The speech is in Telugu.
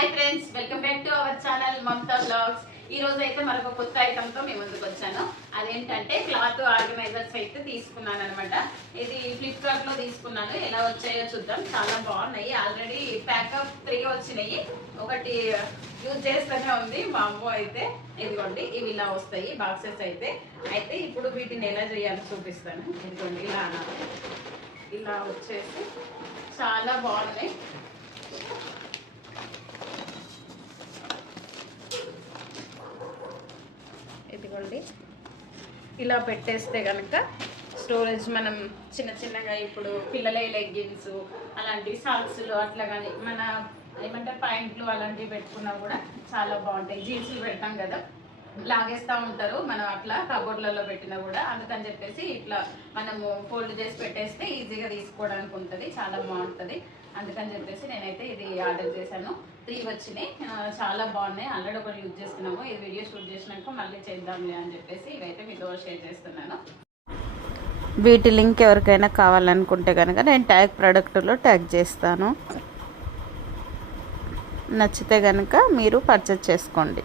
Hi friends, welcome back to our channel Mamata blogs. ఈ రోజు అయితే మరొక కొత్త ఐటమ్ తో మేము ముందుకు వచ్చాను. అదేంటంటే క్లాత్ ఆర్గనైజర్స్ అయితే తీసుకున్నాను అనమాట. ఇది ఫ్లిప్కార్ట్ లో తీసుకున్నాను. ఎలా వచ్చాయో చూద్దాం. చాలా బాగున్నాయి. ఆల్రెడీ ప్యాకప్ 3 వచ్చినాయి. ఒకటి యూజ్ చేస్తూనే ఉంది మా అమ్మ అయితే. ఇదిగోండి, ఇవి ఇలా వస్తాయి బాక్సెస్ అయితే. ఇప్పుడు వీటిని ఎలా చేయాలో చూపిస్తాను. ఇదిగోండి, ఇలా అన్నారు. ఇలా వచ్చేసి చాలా బాగున్నాయి. ఇదిగోండి, ఇలా పెట్టేస్తే కనుక స్టోరేజ్ మనం చిన్న చిన్నగా ఇప్పుడు పిల్లల లెగ్గిన్స్ అలాంటి సాక్స్లు అట్లా కానీ మన ఏమంటే పాయింట్లు అలాంటివి పెట్టుకున్నా కూడా చాలా బాగుంటాయి. జీన్స్లు పెడతాం కదా, లాగేస్తూ ఉంటారు మనం అట్లా కబోర్డ్లలో పెట్టినా కూడా. అందుకని చెప్పేసి ఇట్లా మనము ఫోల్డ్ చేసి పెట్టేస్తే ఈజీగా తీసుకోవడానికి ఉంటుంది. చాలా బాగుంటుంది. అందుకని చెప్పేసి నేనైతే ఇది ఆర్డర్ చేశాను. 3 వచ్చినాయి. చాలా బాగున్నాయి. ఆల్రెడీ ఒకటి యూజ్ చేస్తున్నాము. ఇది వీడియో షూట్ చేసినాక మళ్ళీ చేద్దాంలే అని చెప్పేసి ఇవైతే మీతో షేర్ చేస్తున్నాను. వీటి లింక్ ఎవరికైనా కావాలనుకుంటే కనుక నేను ట్యాగ్ ప్రోడక్ట్లో ట్యాగ్ చేస్తాను. నచ్చితే కనుక మీరు పర్చేస్ చేసుకోండి.